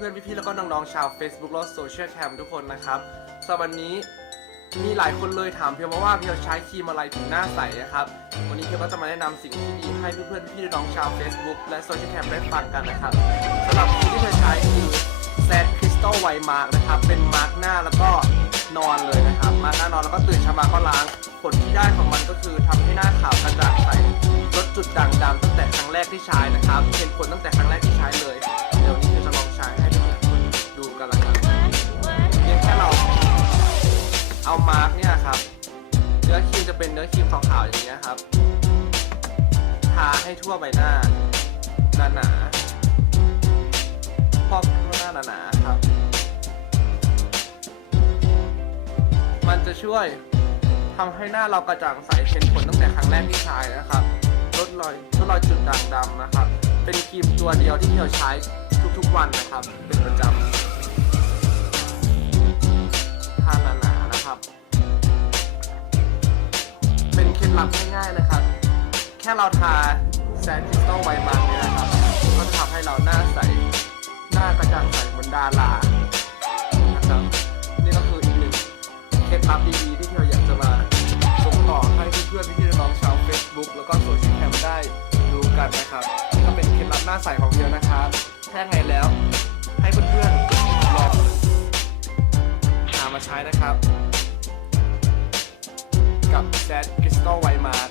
พี่ๆแล้วก็น้องๆชาว Facebook และโซเชียลแคมทุกคนนะครับสำหรับวันนี้มีหลายคนเลยถามเพียวมาว่าเพียวใช้ครีมอะไรถึงหน้าใสนะครับ วันนี้เพียวก็จะมาแนะนำสิ่งที่ดีให้เพื่อนๆพี่ๆน้องๆชาว Facebook และโซเชียลแคมได้ฟังกันนะครับสำหรับครีมที่เพียวใช้คือแซดคริสตัลไวมาร์กนะครับเป็นมาร์กหน้าแล้วก็นอนเลยนะครับ มาร์กหน้านอนแล้วก็ตื่นเช้ามาก็ล้าง ผลที่ได้ของมันก็คือทำให้หน้าขาวกระจ่างใสลดจุดด่างดำตั้งแต่ครั้งแรกที่ใช้นะครับเห็นผลตั้งแต่ครั้งแรก เอามาร์กเนี่ยครับ เนื้อครีมจะเป็นเนื้อครีมขาวๆอย่างเงี้ยครับ ทาให้ทั่วใบหน้าหนาๆพอกทั่วหน้าหนาๆครับ มันจะช่วยทำให้หน้าเรากระจ่างใสเห็นผลตั้งแต่ครั้งแรกที่ใช้นะครับ ลดรอยลดรอยจุดด่างดำนะครับ เป็นครีมตัวเดียวที่เราใช้ทุกๆวันนะครับ เป็นประจำ เป็นเคล็ดลับง่ายๆนะครับ แค่เราทาแซนคริสตัลไวมันเนี่ยนะครับ ก็จะทำให้เราหน้าใส หน้ากระจ่างใสเหมือนดารานะครับ นี่ก็คืออีกหนึ่งเคล็ดลับดีๆที่เราอยากจะมาส่งต่อให้เพื่อนๆพี่ๆน้องชาว Facebook แล้วก็โซเชียลแคมได้รู้กันนะครับ ก็เป็นเคล็ดลับหน้าใสของเพียวนะครับ แค่ไงแล้ว ให้เพื่อนๆ กับแซดคริสตัลไวมาร์